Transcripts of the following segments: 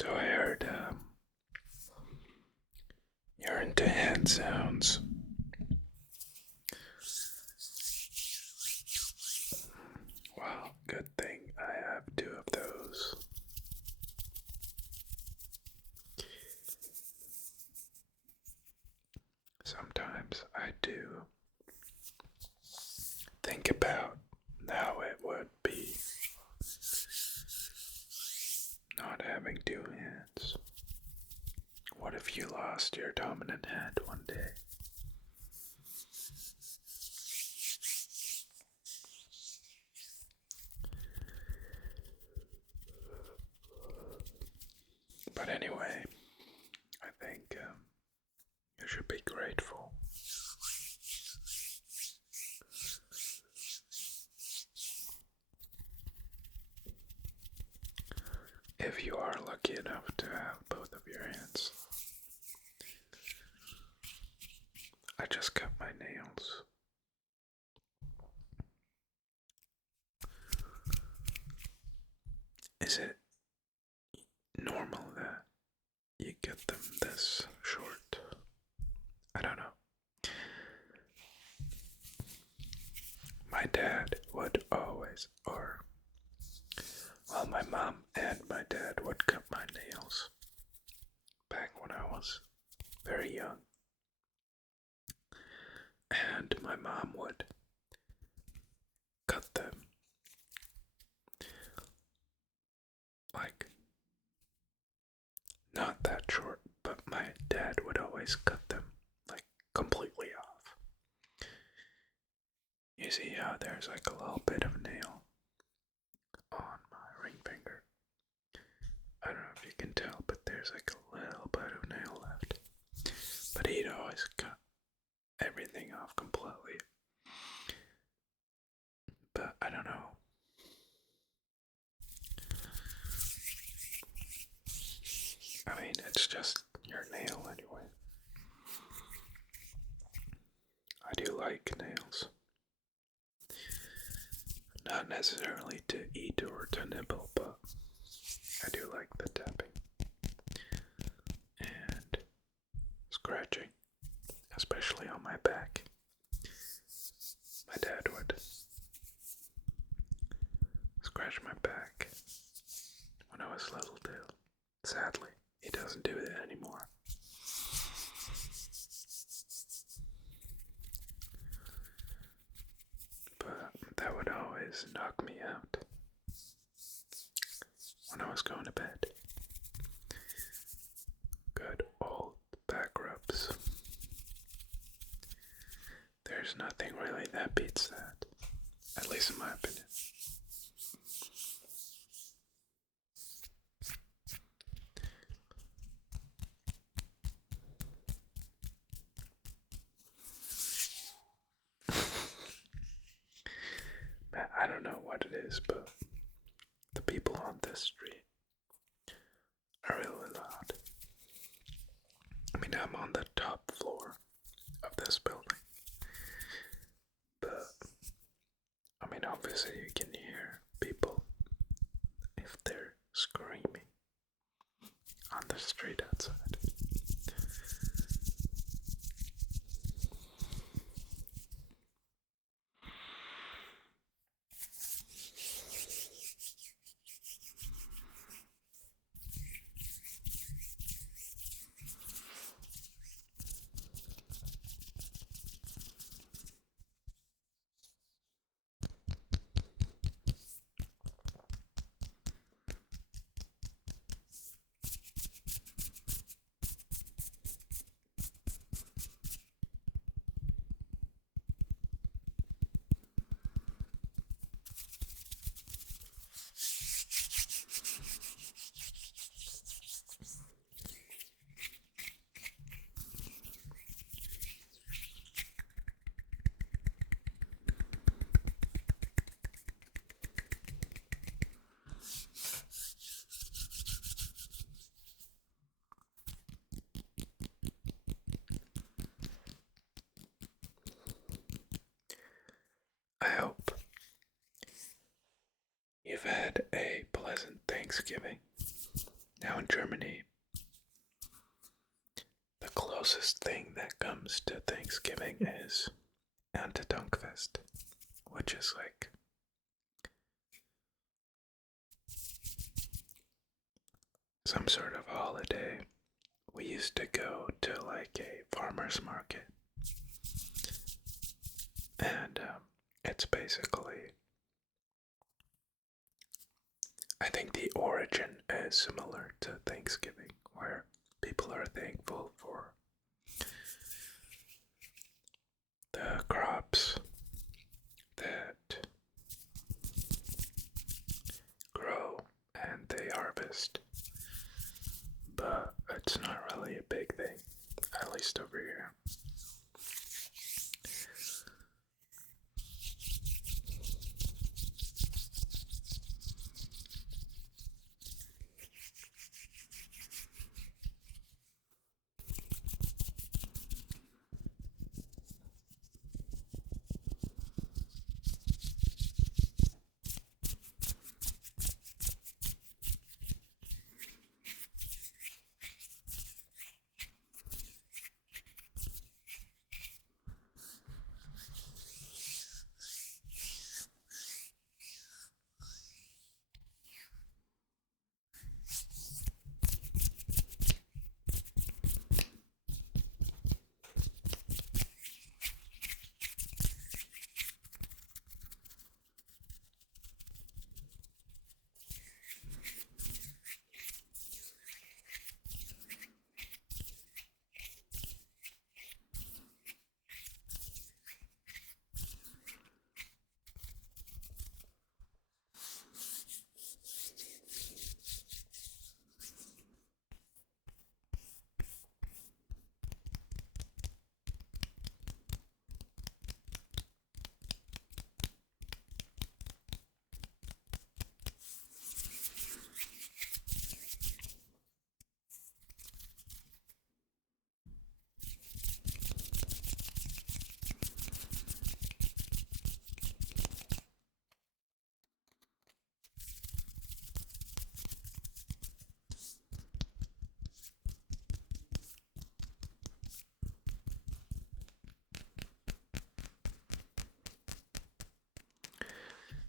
So I heard you're into hand sounds. Wow, good thing I have two of those. Sometimes I do think about how it would be not having two hands. What if you lost your dominant hand one day? But anyway, I think you should be grateful. If you are lucky enough to have both of your hands. I just cut my nails. Is it normal that you get them this short? I don't know. My dad would always, my mom and my dad would cut my nails back when I was very young. And my mom would cut them like not that short, but my dad would always cut them like completely off. You see how there's like a little bit of nail on my ring finger? I don't know if you can tell, but there's like a little bit of nail left. But he'd always cut everything off completely. But I don't know. I mean, it's just your nail anyway. I do like nails. Not necessarily to eat or to nibble, but I do like the tapping and scratching, especially on my back. My dad would scratch my back when I was little too. Sadly, he doesn't do that anymore. But that would always knock me out when I was going to bed. Good old back rubs. There's nothing really that beats that, at least in my opinion. I don't know what it is, but the people on this street are really loud. I mean, I'm on the top floor of this building, but I mean, obviously you can hear people if they're screaming on the street outside. I hope you've had a pleasant Thanksgiving Now in Germany, the closest thing that comes to Thanksgiving is Erntedankfest, which is like some sort of holiday. We used to go to like a farmer's market, and it's basically, I think the origin is similar to Thanksgiving, where people are thankful for the crops that grow and they harvest. But it's not really a big thing, at least over here.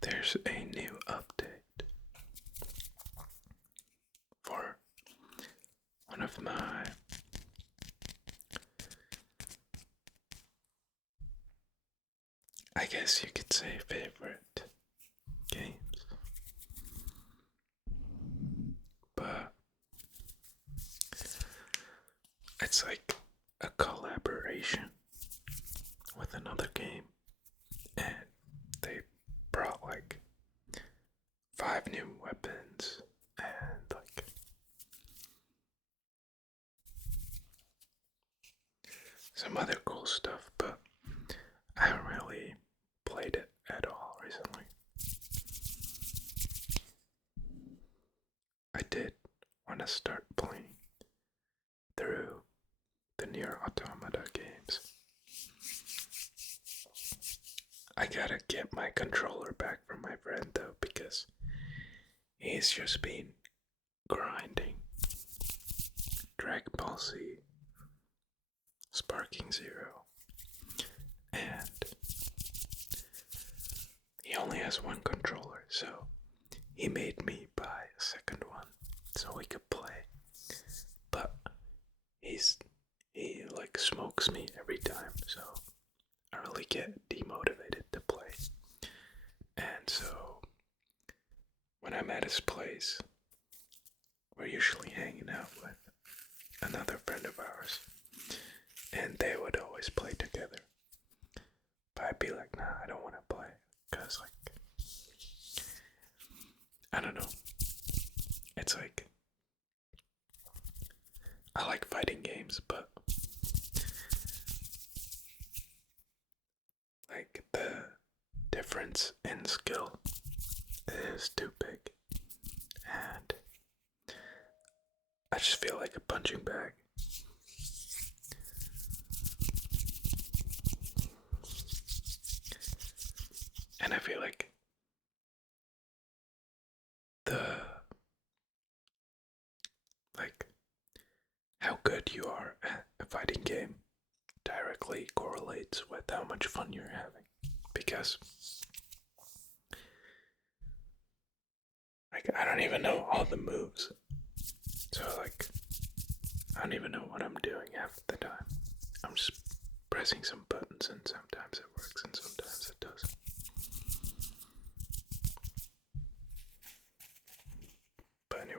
There's a new update for one of my I guess you could say favorite games. But it's like a collaboration with another game, and they brought like 5 new weapons and like some other cool stuff, but I haven't really played it at all recently. I did want to start playing through the Nier Automata games. I gotta get my controller back from my friend though, because he's just been grinding Dragon Ball Z, Sparking Zero, and he only has one controller, so he made me buy a second one so we could play. But he like smokes me every time, so I really get demotivated to play. And so when I'm at his place, we're usually hanging out with another friend of ours, and they would always play together. But I'd be like, nah, I don't want to play, cause like, I don't know. It's like, I like fighting games, but like the difference in skill is too big, and I just feel like a punching bag. And I feel like the like how good you are at a fighting game directly correlates with how much fun you're having. Because like I don't even know all the moves. So like I don't even know what I'm doing half the time. I'm just pressing some buttons and sometimes it works and sometimes it doesn't. But anyway.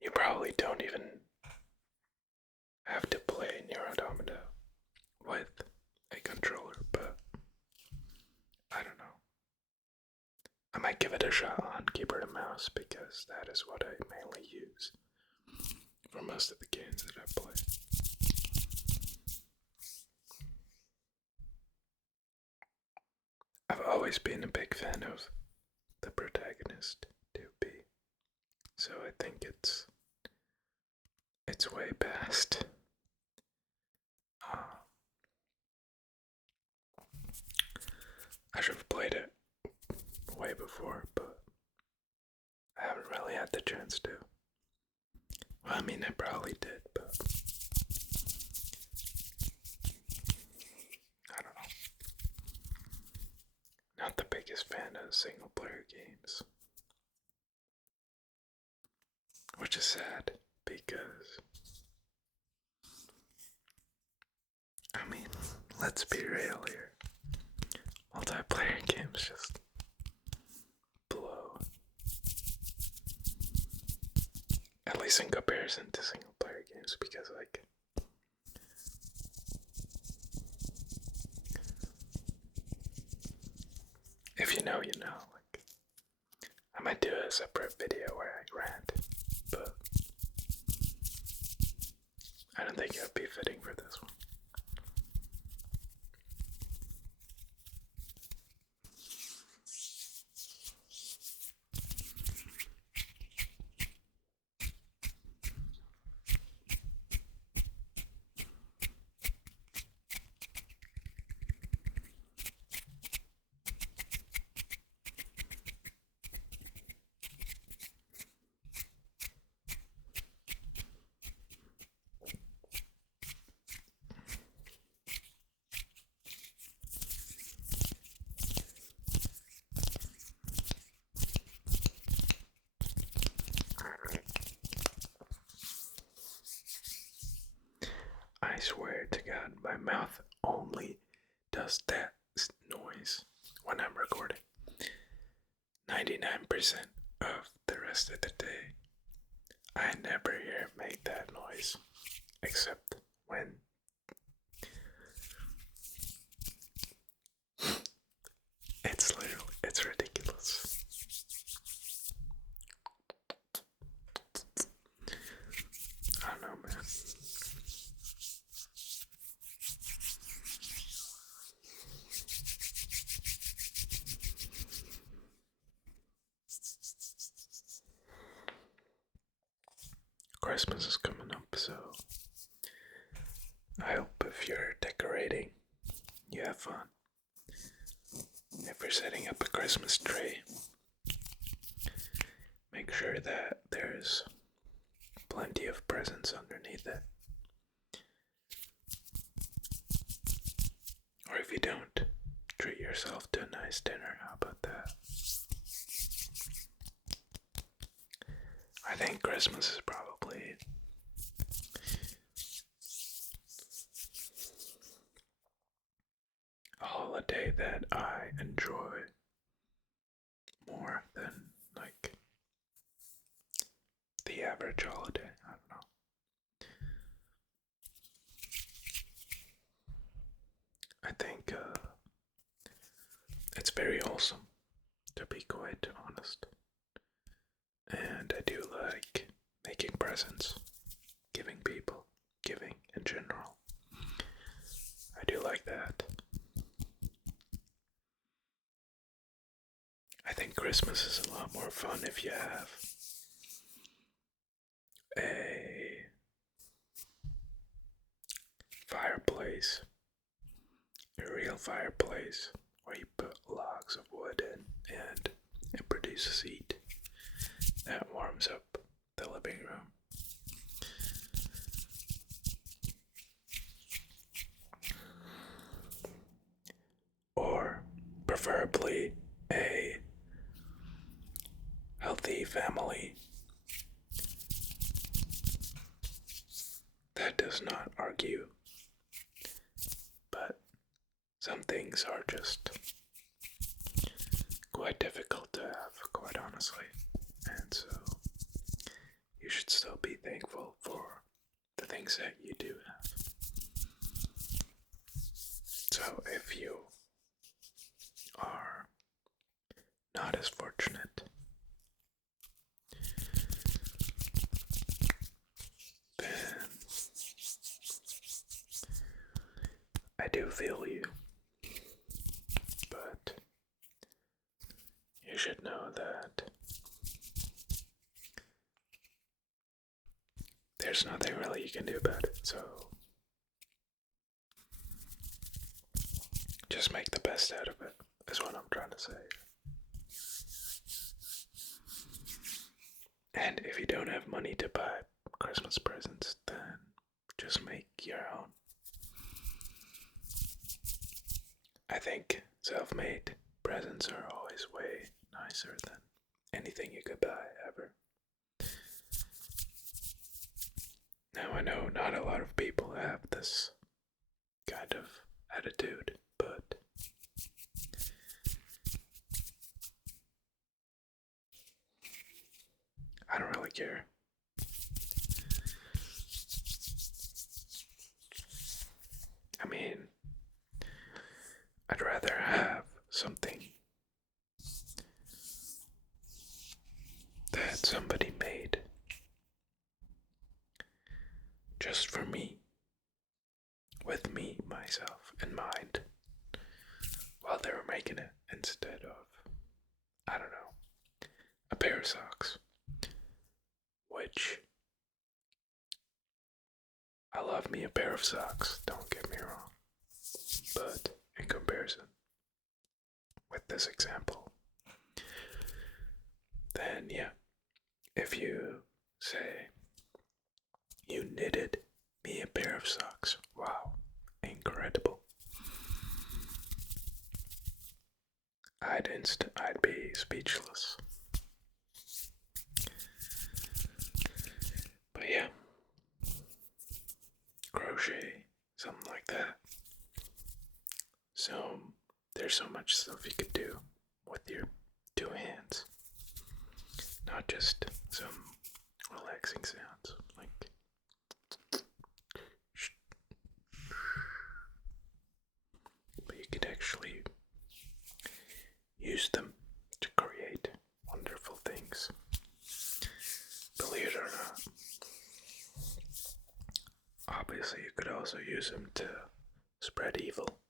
You probably don't even have to play Nier Automata with a controller, but I don't know. I might give it a shot on keyboard and mouse because that is what I mainly use for most of the games that I play. I've always been a big fan of the protagonist, 2B, so I think it's way past. I should have played it way before, but I haven't really had the chance to. Well, I mean, I probably did, but I don't know. Not the biggest fan of single player games. Which is sad because, I mean, let's be real here. Multiplayer games just blow. At least in comparison to single player games, because, like, if you know, you know. Like, I might do a separate video where I rant, but I don't think it would be fitting for this one. I swear to God, my mouth only does that noise when I'm recording. 99% of the rest of the day, I never hear it make that noise, except when it's ridiculous. I don't know, man. Christmas is coming up, so I hope if you're decorating, you have fun. If you're setting up a Christmas tree, make sure that there's plenty of presents underneath it. Or if you don't, treat yourself to a nice dinner. How about that? I think Christmas is probably a holiday that I enjoy more than like the average holiday. I don't know. I think it's very wholesome, to be quite honest. And I do like making presents, giving people, giving in general. I do like that. I Christmas is a lot more fun if you have a fireplace, a real fireplace, where you put logs of wood in and it produces heat that warms up the living room. Or preferably a healthy family that does not argue, but some things are just quite difficult to have, quite honestly, and so you should still be thankful for the things that you do have. So if you are not as fortunate, then I do feel you, but you should know that there's nothing really you can do about it, so just make the best out of it, is what I'm trying to say. And if you don't have money to buy Christmas presents, then just make your own. I think self-made presents are always way nicer than anything you could buy ever. Now I know not a lot of people have this kind of attitude, but I don't really care. I mean, I'd rather have something that somebody made just for me, with me, myself, in mind, while they were making it, instead of, I don't know, a pair of socks, which, I love me a pair of socks, don't get me wrong, but in comparison with this example, then yeah, if you say you knitted me a pair of socks, wow, incredible. I'd be speechless. But yeah, crochet, something like that. So there's so much stuff you could do with your two hands. Not just some relaxing sounds like but you could actually use them to create wonderful things. Believe it or not. Obviously, you could also use them to spread evil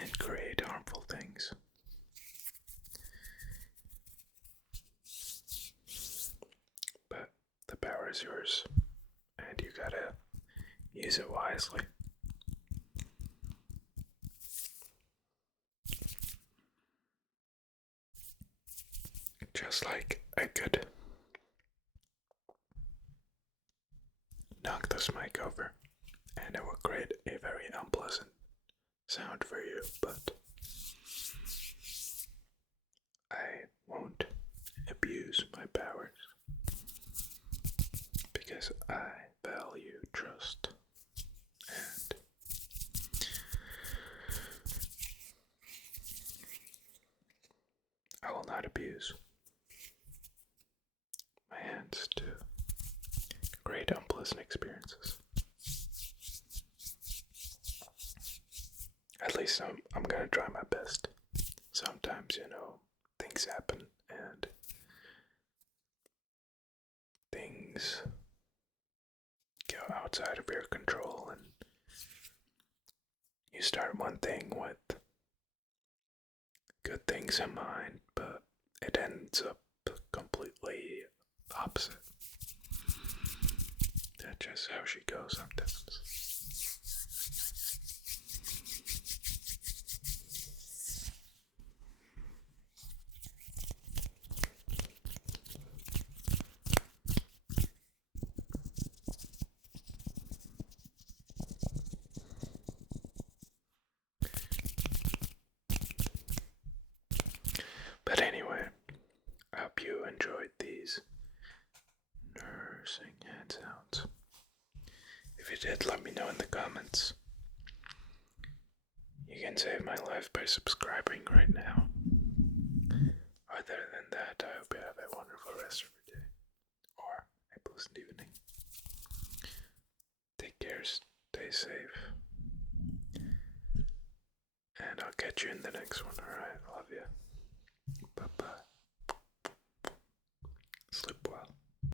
and create harmful things. But the power is yours, and you gotta use it wisely. Just like I could knock this mic over, and it will create a very unpleasant sound for you, but I won't abuse my powers because I value trust and I will not abuse my hands to create unpleasant experiences. At least I'm gonna try my best. Sometimes, things happen and things go outside of your control and you start one thing with good things in mind, it ends up completely opposite. That's just how she goes sometimes. But anyway, I hope you enjoyed these nursing hand sounds. If you did, let me know in the comments. You can save my life by subscribing right now. Other than that, I hope you have a wonderful rest of your day or a pleasant evening. Take care, stay safe, and I'll catch you in the next one. Alright, love you.